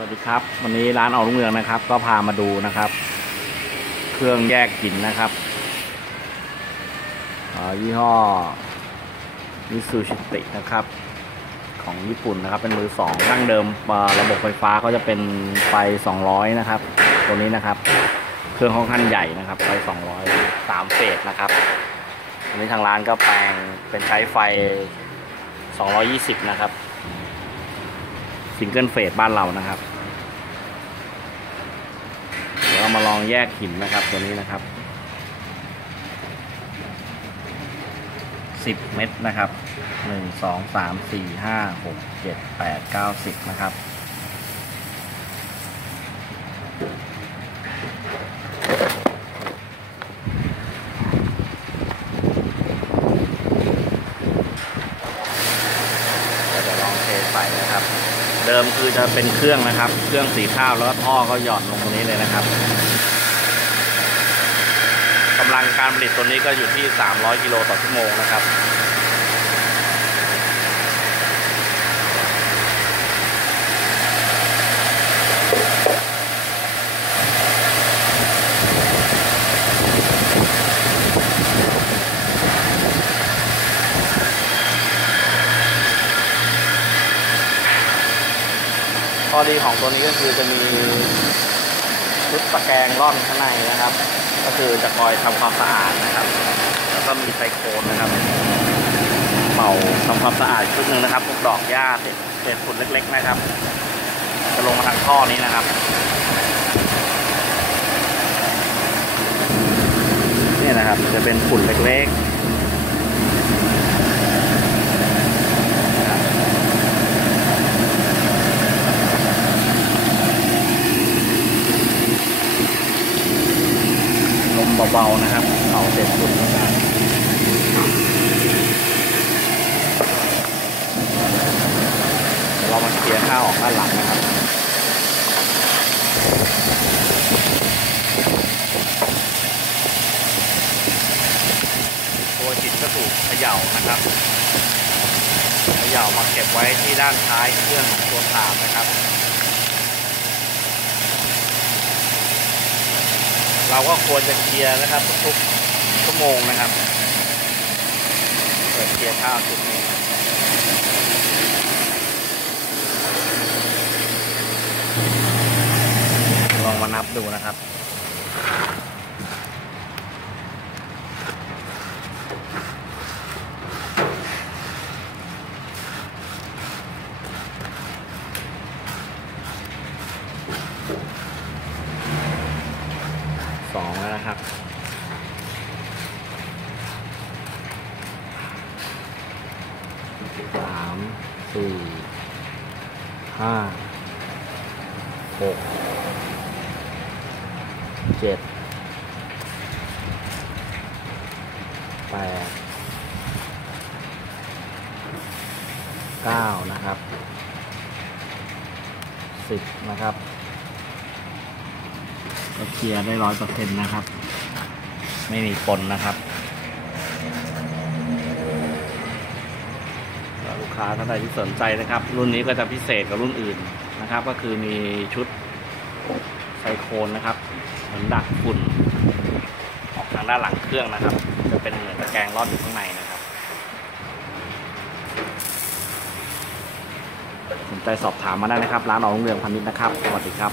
สวัสดีครับ วันนี้ร้านออกรุ่งเรืองนะครับ ก็พามาดูนะครับ เครื่องแยกกลิ่นนะครับยี่ห้อมิซูชิตินะครับ ของญี่ปุ่นนะครับ เป็นมือสองดั้งเดิมระบบไฟฟ้าก็จะเป็นไฟ 200 นะครับ ตัวนี้นะครับ เครื่องค่อนข้างใหญ่นะครับไฟ 200 3เฟสนะครับอันนี้ทางร้านก็แปลงเป็นใช้ไฟ 220 นะครับ ซิงเกิลเฟสบ้านเรานะครับ เดี๋ยวเรามาลองแยกหินนะครับตัวนี้นะครับ 10 เม็ดนะครับ 1 2 3 4 5 6 7 8 9 10 นะครับ เดี๋ยวลองเทใส่นะครับ เดิมคือจะเป็นเครื่องนะครับ เครื่องสีข้าวแล้วท่อก็หย่อนลงตรงนี้เลยนะครับกำลังการผลิตตัวนี้ก็อยู่ที่ 300 กิโลต่อชั่วโมงนะครับ อดีของตัวนี้ก็คือจะมีชุดตะแกรงร่อนข้างในนะครับ ก็คือจะคอยทำความสะอาดนะครับ แล้วก็มีไซโคนนะครับเป่าทำความสะอาดชุดหนึ่งนะครับพวกดอกหญ้าเศษเศษฝุ่นเล็ก ๆ นะครับ จะลงมาทางท่อนี้นะครับเนี่ยนะครับ จะเป็นฝุ่นเล็กๆนะครับ ลม เบาๆนะครับเป่าเสร็จฝุ่นนะครับเดี๋ยวเรามาเคลียร์ข้าวออกด้านหลังนะครับตัวจิตก็ถูกเขย่านะครับเขย่ามาเก็บไว้ที่ด้านท้ายเครื่องของตัวถามนะครับ เราก็ควรจะเคลียร์นะครับ ทุกๆชั่วโมงนะครับเปิดเคลียร์ข้าวชุดนี้ลองมานับดูนะครับ สองแล้วนะครับ สาม สี่ ห้า หก เจ็ด แปด เก้านะครับ สิบนะครับ ก็เคลียร์ได้ร้อยเปอร์เซ็นต์นะครับ ไม่มีปนนะครับลูกค้าท่านใดที่สนใจนะครับ รุ่นนี้ก็จะพิเศษกว่ารุ่นอื่นนะครับ ก็คือมีชุดไซโคนนะครับ เหมือนดักฝุ่นออกทางด้านหลังเครื่องนะครับ จะเป็นเหมือนตะแกรงร่อนอยู่ข้างในนะครับสนใจสอบถามมาได้นะครับ ร้านออกโรงเรืองพันนิดนะครับ สวัสดีครับ